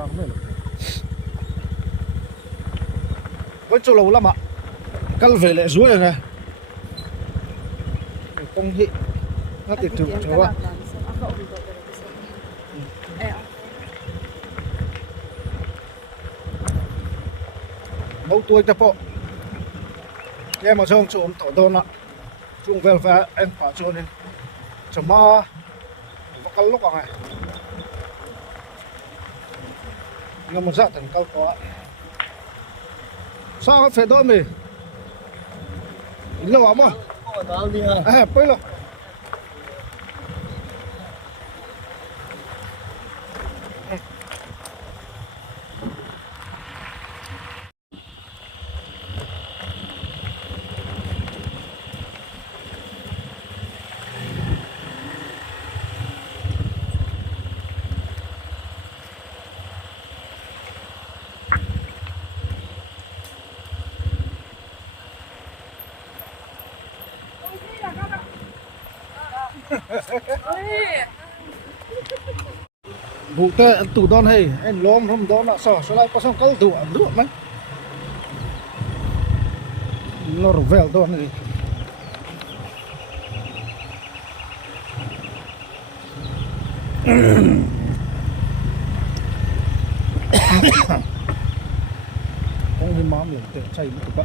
nào không được vẫn chỗ lâu lắm ạ cắt về lại ruồi này không hị nó tiệt thử cho ạ nấu tuổi tập bộ nghe mà xong chỗ tổ đồn ạ chung về phải anh phải cho nên chấm ma có cái lúc này nhưng mà rất thành cao quá sao phải đó mày lâu lắm à bây giờ vụ tệ ăn tủ đòn hay anh lom không đó là sao lại có xong cái tủ ăn được mấy nó vèo đòn này không đi mắm liền tệ chay một chút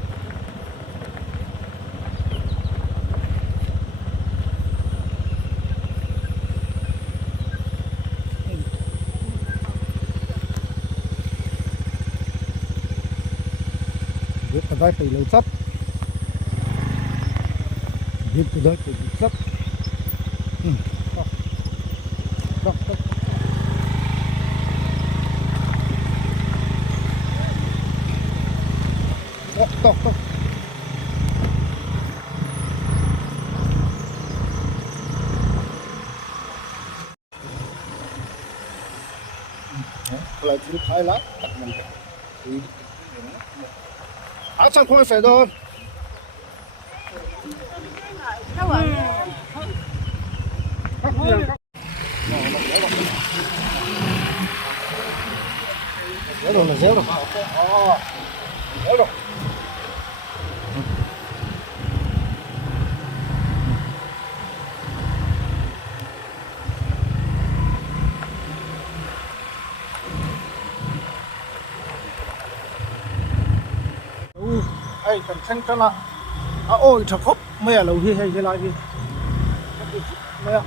biết cái đấy phải lấy sắt biết cái đấy phải lấy sắt đọc lại cứ khai lắm áo sang khôi phải rồi dễ rồi là dễ rồi dễ rồi ai cần xem cho là ôi thật khóc mẹ lâu hi hay lại đi mẹ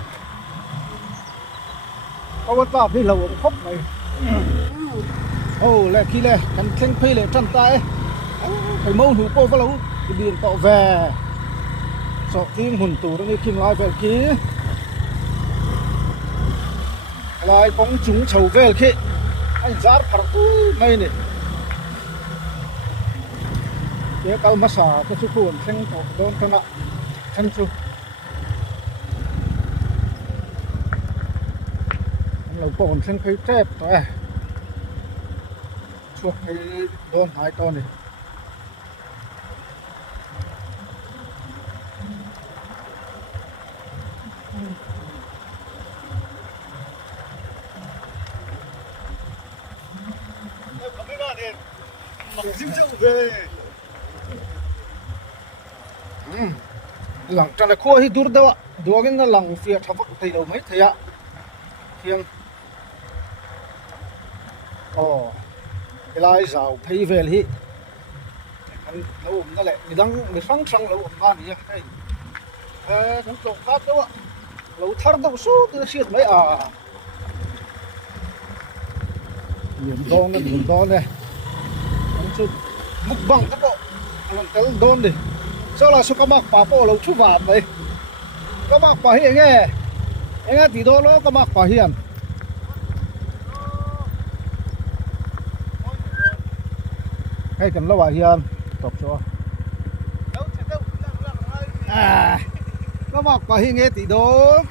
có bắt vào cái lầu khóc này lại khi này cần xem phi lại chân tay phải mâu hữu cô vào lâu thì điện tọ về sọ kim hồn tủ đây kim lại về kia lại bóng chúng chầu về kia anh giáp phật này này cái câu mà xả cái số cuốn sinh của đón cho nọ sinh chu lâu cuốn sinh cái tép rồi chuột cái đón hai con này về lằng cho này khô hi dur đâu đua cái nó lằng phía thằng thì đâu mấy thế ạ khiêng cái lai rào phi về hi anh lâu nó lại mình phăng sang lâu mà đi đây thằng trộm phát đâu ạ lâu thar đâu số từ xiết mấy điểm đòn này mục bằng các bộ làm cái đòn đi sao là số các bác bà bộ lâu chút vào đấy các bác bà hiện nghe anh tí đô nó các bác bà hiện hay cần lâu bà hiện tập cho các bác bà hiện nghe tí đô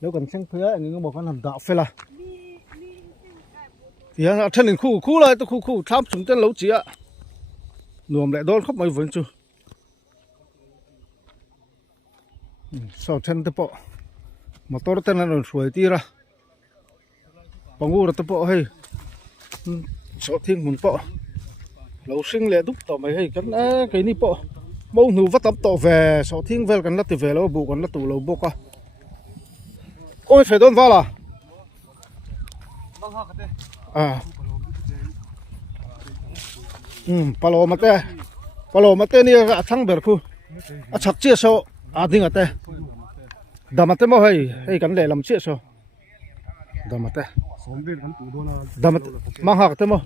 nếu cần xem phía anh có một con làm đạo phê là thì anh thân hình khu lại tôi khu tham chúng tên lấu chỉ ạ nuông lại đón khóc mấy vấn chú sau thân tập bộ mà tôi tên là suối tì ra bằng ngu là tập bộ hay sau thiên muốn bộ lâu sinh lệ đúc tàu mấy hay cái ní bộ mâu nụ vắt tắm tàu về sau thiên về gần lát thì về lâu bộ gần lát tủ lâu bộ à ôi phải đón vào là à palo mate ni thang ber khu a chak che so a ding ate damate mo hei kan le lam che so damate mang hak te mo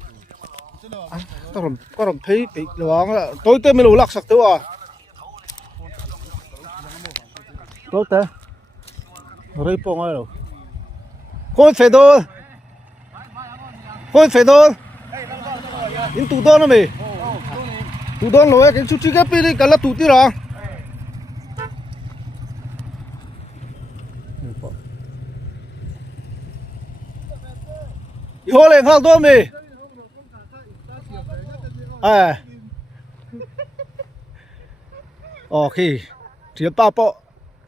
có đồng thấy bị loáng tối tới mới lù lắc sặc tới à tối tới rồi phong ai rồi khôi phải đôi in tụ đón nó mày tụ đón rồi cái chút chi cái đi cả là tụ tí rồi vô lên khang đón mày à khi chỉ ba bộ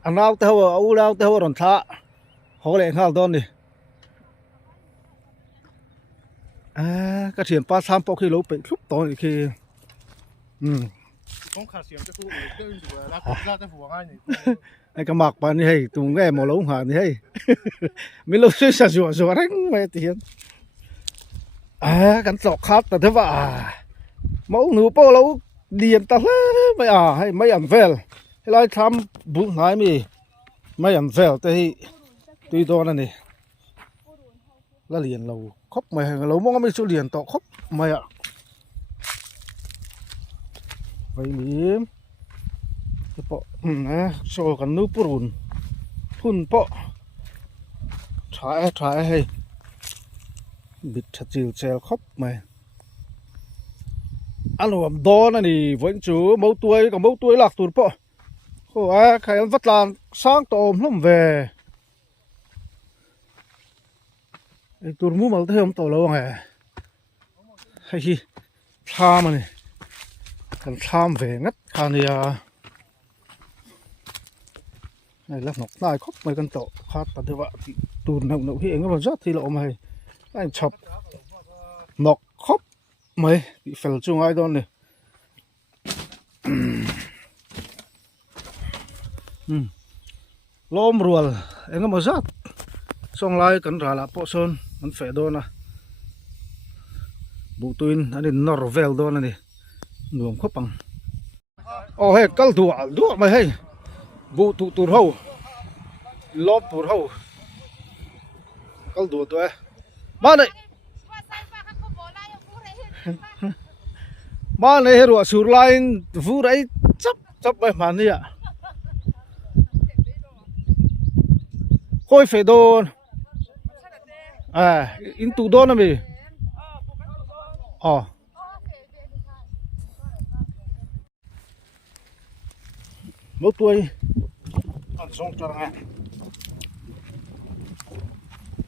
anh nào theo đòn thả họ lên khang đón đi cái chuyện ba三bộ khi lỗ bị lúc đó thì khi cái mặt bạn như thế tụi nghe màu lông hả như thế mình lâu xưa sờ sờ đánh mày tiền cái sọc khát là thế vậy mẫu nụ bao lâu điền ta mày hay mấy ăn vel hay lại tham bún ngái mi mấy ăn vel thì tuy to này là liền lâu khóc mày lâu mong mấy số liền tọ khóc mày ạ vậy miếng cái bộ so cái nước phun bộ trái hay bịt chặt chiều treo khóc mày ăn làm đó này vẫn chú mẫu tuổi lạc tuổi bộ khổ khai ăn vất lan sáng tôm lắm về tuổi mua mà thấy không tàu lâu này hay gì tham này cần tham về ngắt khăn thì này là nọc nai khóc mày cần tàu khát tao thế vậy tụt nậu hiện nó rất thì lộ mày anh chọc nọc khóc mày bị phèn chung ai đó này lom ruột anh có rất xong lại cần ra là bộ sơnมันphải đó nè bộ tuyên anh đến Norvel đó này nuông khóc bằng hay cắt đũa mày hay bộ tụt hậu lốp tụt hậu cắt đũa tôi má này rồi sửa lại vụ đấy chấp bài mà này ạ khôi phải đồ in tụ đô nó mày mỗi tuổi ăn xong cho nghe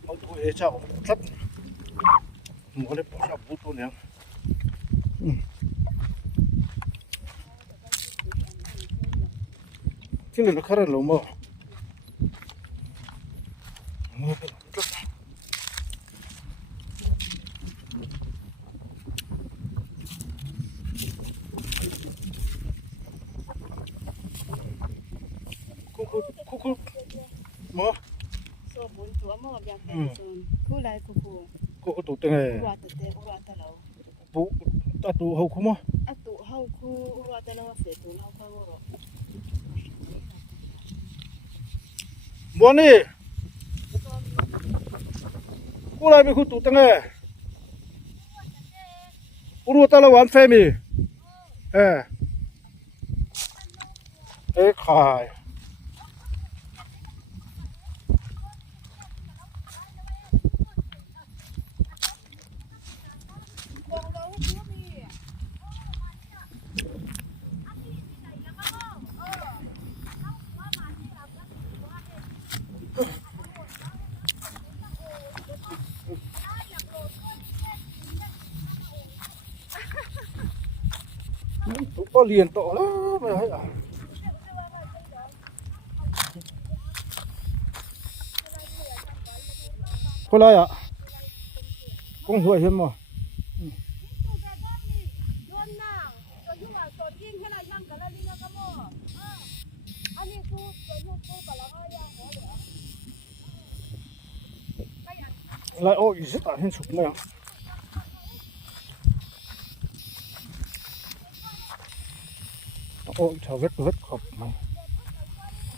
mỗi tuổi cháu rất muốn để bỏ ra bút luôn nhá cái này nó khá là lâu mà khu mà so bốn tuổi mà gặp phải rồi khu lại khu tụ tên này bố ta tụ hậu khu mà tụ hậu khu urat nó sẽ tụ hậu khu rồi muốn đi khu lại với khu tụ tên này urat là one family khai tụ có liền to lắm mày thấy à. Có lại ạ. Cũng hùa hiếm mà. Lại ôi rất là hên sụp này. Ôi trời vết khóc này.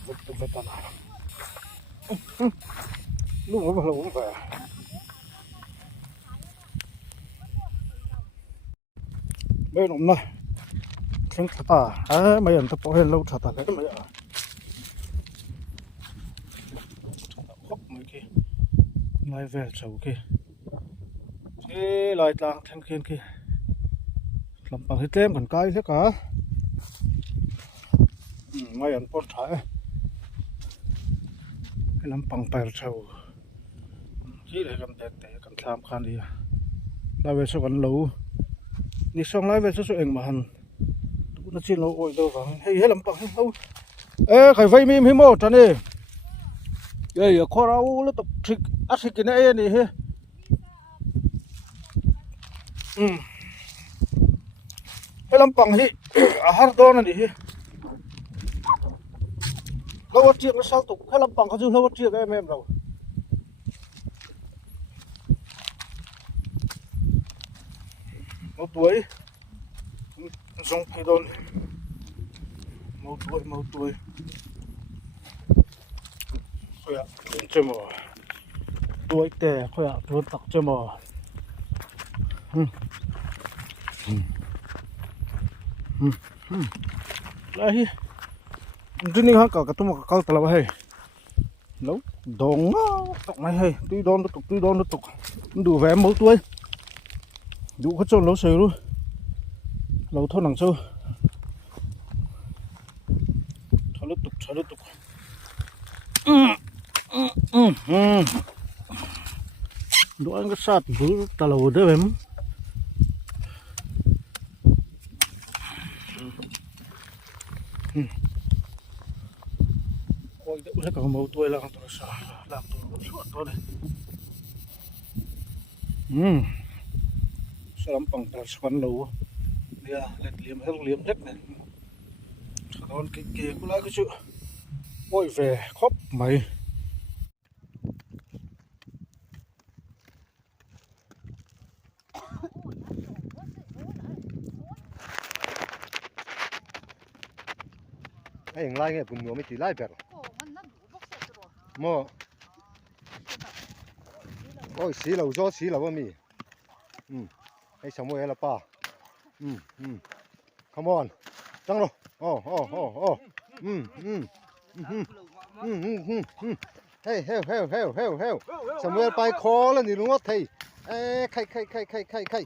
Vết tao nào. Lúc mới vào uống về. Bên ông này. Xem thật à. Mấy anh tập bỏ hên lâu thật à. Cái mấy ạ. Khóc mấy kia. Lại về sầu kia. Thế lại làng thanh khiên kia. Làm bằng hết tem còn cái thế cả. Mấy anh bón trái. Cái làm bằng bèo sầu. Chỉ để làm đẹp để cầm tham khan đi. Lại về số còn lâu. Đi xong lại về số anh mà hẳn. Nó xin lâu ôi đâu vào. Hay hết làm bằng hết lâu. Ê khải vây mìm hiếm một tràn đi. Ê khó rau nó tập thịt ác thịt cái này này he. Cái làm bằng hi. Hát đó này he. Lâu chiếc nó sao tục cái làm bằng có dư lâu chiếc em đâu. Một tuổi. Giống cái đồn. Một tuổi. Khỏe chơi mò tuổi tè khỏe luôn tặc chơi mò đây trên này hàng cả tụi mà cao tao hay nấu đòn tộc này hay tuy đòn nó tục đủ vé mỗi tuổi đủ hết trơn lâu sờ luôn lâu thôi nặng sâu thở nước tục đồ ăn cái sạt vừa ta là vừa em ôi đỡ hết cả màu tuổi là tôi sợ làm tôi chuột thôi này sao lắm bằng tờ xoắn lâu đi à liếm hết này còn cái kia cũng lại cái chuyện ôi về khóc mày anh lại nghe bùn mới chỉ lại bẹt mò ôi xí lầu gió xí lầu mi anh sống với là pa come on trăng rồi hey heo sống với pa khó là gì đúng không thầy khay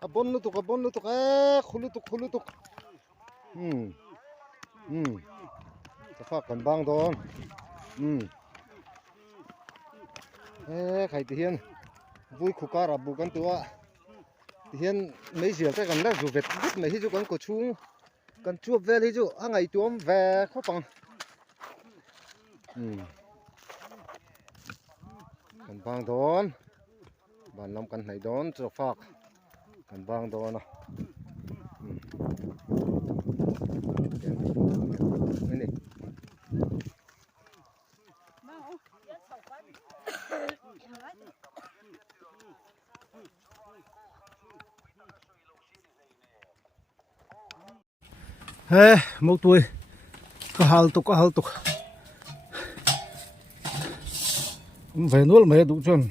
abon lu tục khulu tục phát còn băng đó khai tiền vui khu cả rabu kan tua tiền mấy giờ cái gần đó dù vẹt biết mấy chú con cổ chú con chú về đi chú hàng ngày tuom về khó bằng còn băng đó bạn làm con này đó cho phát còn băng đó nè này ê một tuổi có hal tục về nuôi mấy đủ chân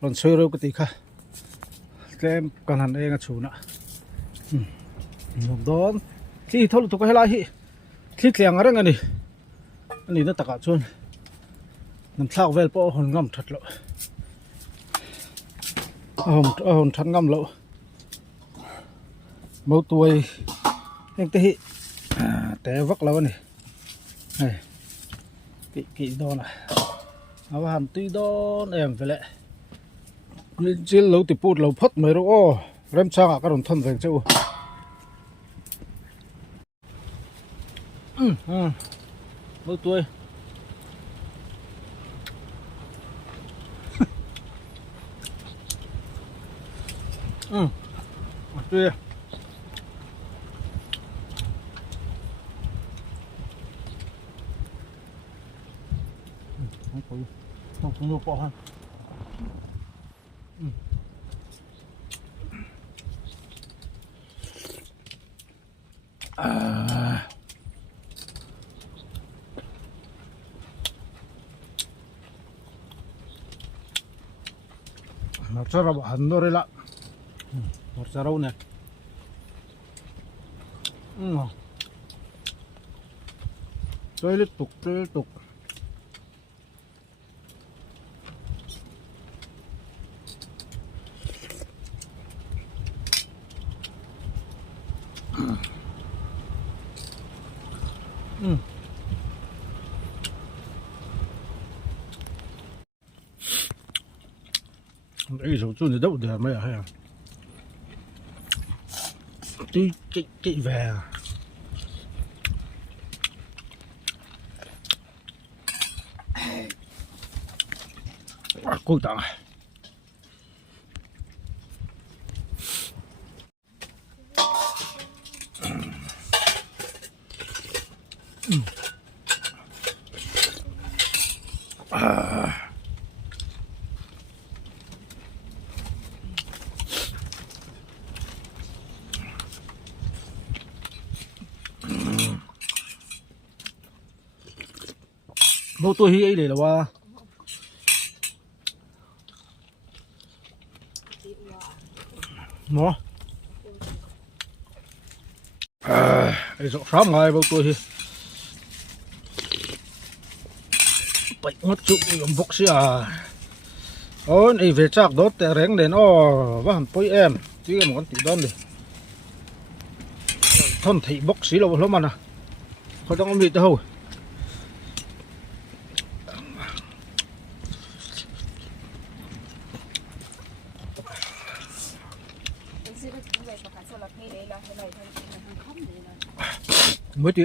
còn sơ đâu cái tí khác em còn hẳn đây là chủ nè một đó khi thôi tục cái lại khi kẹng ở đây này anh nó tắc cả chân làm sao về bộ hồn ngâm thật lộ hồn thật ngâm lộ một tuổi anh thấy té vắt lâu này kỹ đo này áo hàm tuy đo em về lại lên trên lâu thì bút lâu phất mấy đâu rem sang à các đồng thân về châu Bố tôi. Tươi. Không mua bỏ hơn. Masarap ano rin la. Masarap na. Toilet tuk. Đây rồi tôi đâu để mấy à hay à? Đi chạy về à? Cô tặng. Bố tôi hi ấy để là wa. Nó. Ấy rõ sớm ngay bố tôi hi. Bệnh mất trụ yếm bốc xí à. Ôn ấy về chắc đốt tè rén đến và hẳn bôi em. Chứ một con tí đón đi. Thôn thị bốc xí lâu lắm mà nè. Không trong bị đâu. Mới đi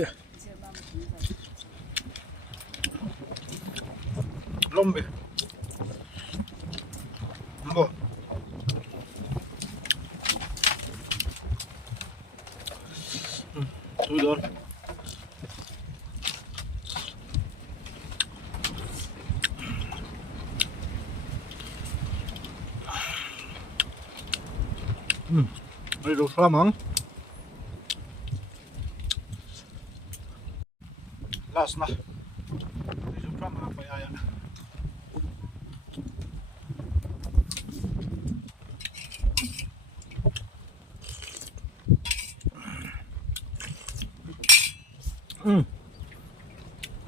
lông bị bộ tôi đón đây đồ sao mắng last na ಇದು from apaya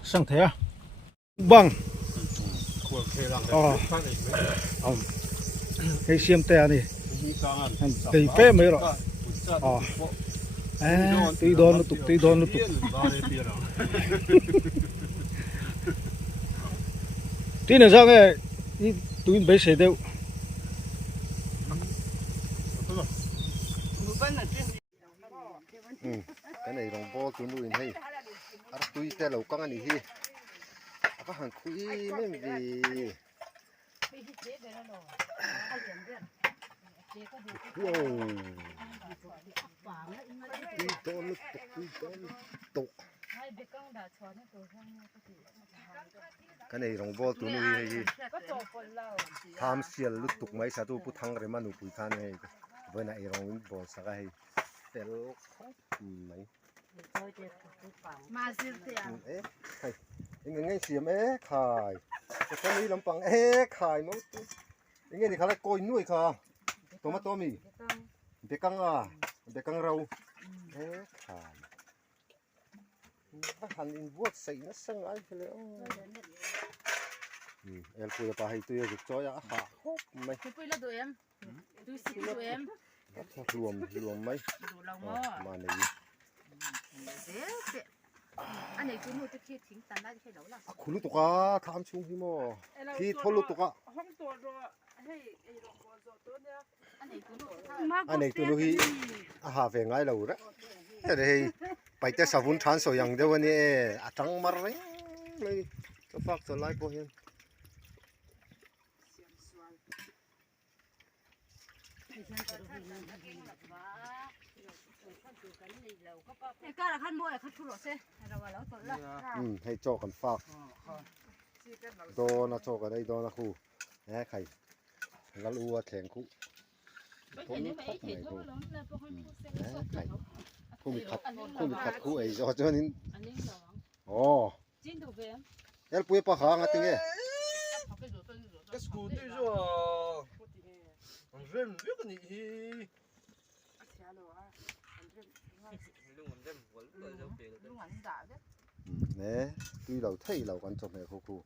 sang thế à bằng cái xiêm tè này cái phê mấy rồi tí đón nó tục tí nữa sao nghe túi bấy xe đâu cái này đồng bò tụi nuôi hay túi té lẩu con anh đi hi có hàng quý mấy gì tục cái này đồng bò tụi nuôi hay gì tham xiên lúc tục mấy sao tôi thăng rồi mà nuôi bùi than này với này đồng bò sao cái té mấy mà xin tiền những cái xiêm khai cái này làm bằng khai nó những cái này khai là coi nuôi khai tomato mì bekang rau khai hành in vuốt sấy nó sang ai phải không em cười bà hay tươi được cho ya hả mày tôi là tụi em tôi xin tụi em luồng mấy mà này anh này cứ mua cái kia thính tàn lại cái đấu là khu lúc tụi tham chung gì mà khi thôi lúc tụi không tổ rồi hay anh này tụi nó hi về ngay lâu đó đây ไปแต่สาวุนทานสวยอย่างเดียววันนี้จังมาเลยเลยก็ฝากตัวไลค์พวกเห็น cái là khăn mua khăn thu lỗ xe rồi vào lỗ tuần là ให้โจกันฝากโดนะโจกันได้โดนะครูแหน่ไข่แล้วรู้ว่าแข็งคู่ผมนี่พกไหนครูแหน่ไข่คู่มีขัดคู่ไอ้จอเจ้านี่อ๋อเอ็ลปุยปะหางอ่ะติงเงี้ย Qu'est-ce que tu joues? On joue mieux que ni. เนี่ยที่เราที่เรากันจบเนี่ยครู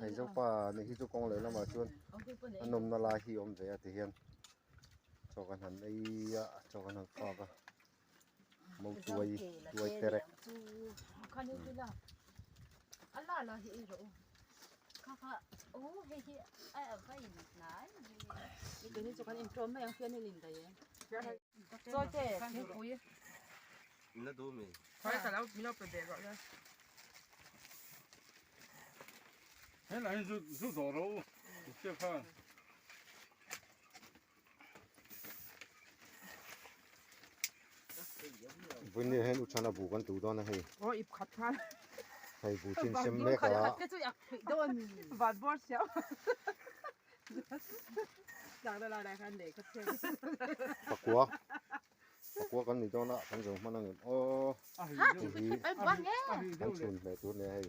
ให้เจ้าป่าในที่เจ้ากองเลยแล้วมาชวนอันนมนาลาฮีอมเสียที่เห็นโจกันหันไอ้ยะโจกันหันฟ้าปะมูตัวเตะเร็กNó đu mình. Phải cả lão mình phải để gọi ra. thế là rút đổ đâu chưa phaวันนี้เห็นอุชานาบุกันตัวนั้นให้ Ôi ịp khát khát. ให้บุชินเชมเมกะ Vạt bót xéo. Rằng đây là đại khăn để khát xéo. ปะกัวกันนี่ตัวน่ะกันส่งมานั่งโอ้ที่กันชุนเลยตัวนี้ให้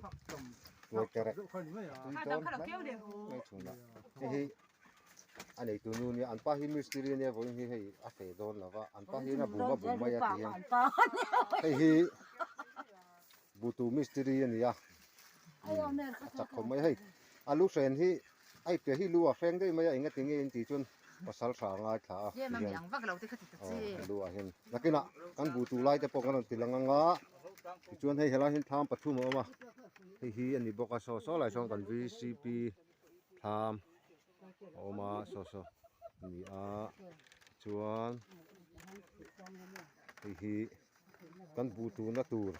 ตัวเตะเร็ก không phải à ไม่ชุนละที่อันนี้ตัวนู้นเนี่ยอันป้าฮิมิสตรีเนี่ยวันนี้ให้อาเฟโดนแล้วว่าอันป้าฮิน่ะบุบไม่ยากที่ให้บุตูมิสตรีเนี่ยจักเขาไม่ให้อาลูกเซนที่ไอ้เปียที่รู้ว่าแฟงได้ไม่ยังไงถึงเงินตีจนภาษาสางอาขาเห็นรู้เห็นนักกินอ่ะกันบุตูไล่แต่ปกกันติลังงาจนให้เห็นแล้วเห็นทำปัทุมออกมาฮีอันนี้บอกว่าโซ่หลายช่องกัน VCP ทำออกมาโซ่นี่จวนฮีกันบูตูนัตูร์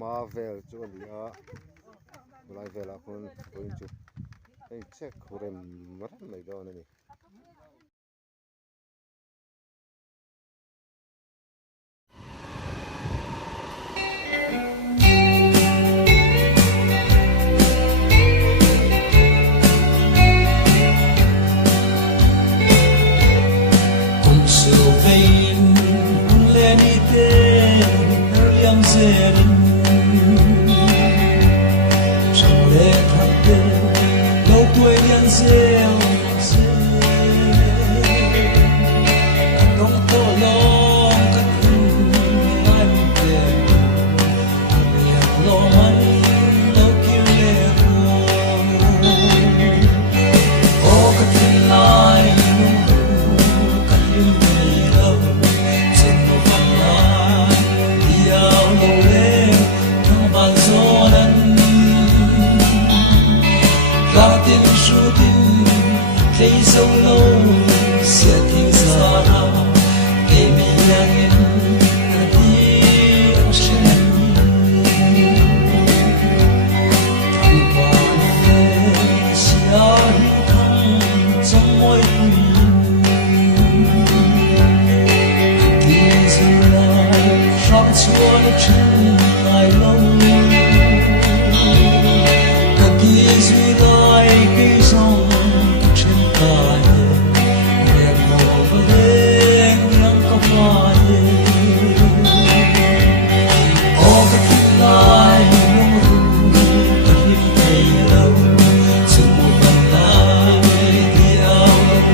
มาเวลจวนนี่ไลเวลคนจุให้เช็คคุเรมมันไม่ได้นี่ Hãy subscribe cho kênh Ghiền Mì Gõ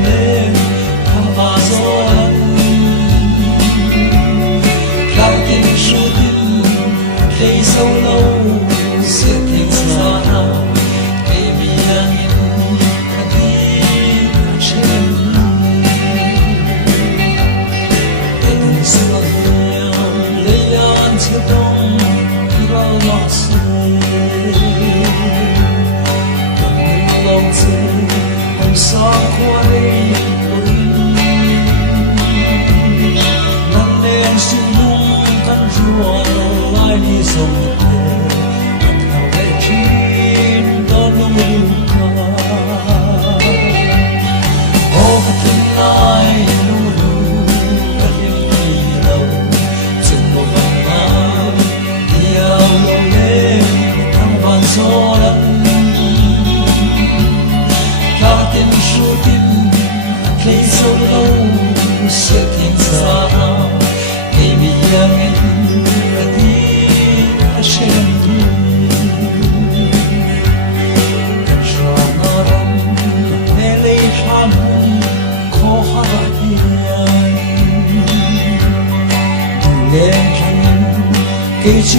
để không bỏ lỡ sẽ thiên xa ngày mi yang a ti a shem ni ka shana ram ne le sham kho ha hian du le chan ke chi